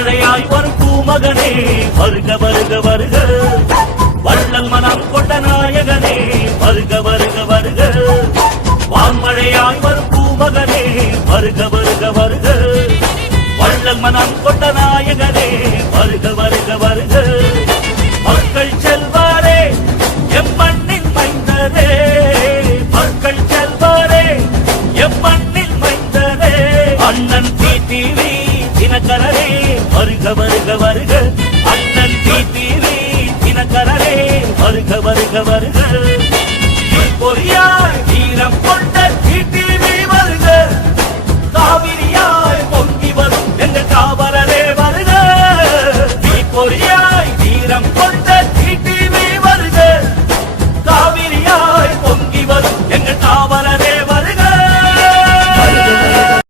வான்மழையாய் வரும் பூமகனே வருக வருக வருக வள்ளல் மனம் கொண்ட நாயகனே வருக வருக வருக வான்மழையாய் வரும் பூமகனே வருக வருக வருக வள்ளல் மனம் கொண்ட நாயகனே வருக வருக வருக மக்கள் செல்வாரே எம்மண்ணின் மைந்தரே மக்கள் செல்வாரே எம்மண்ணின் மைந்தரே அண்ணன் டிடிவி தினகரனே வருக வருக வருக அண்ணன் டிடிவி தினகரனே வருக வருக வருக பொறியாய் வீரம் கொண்ட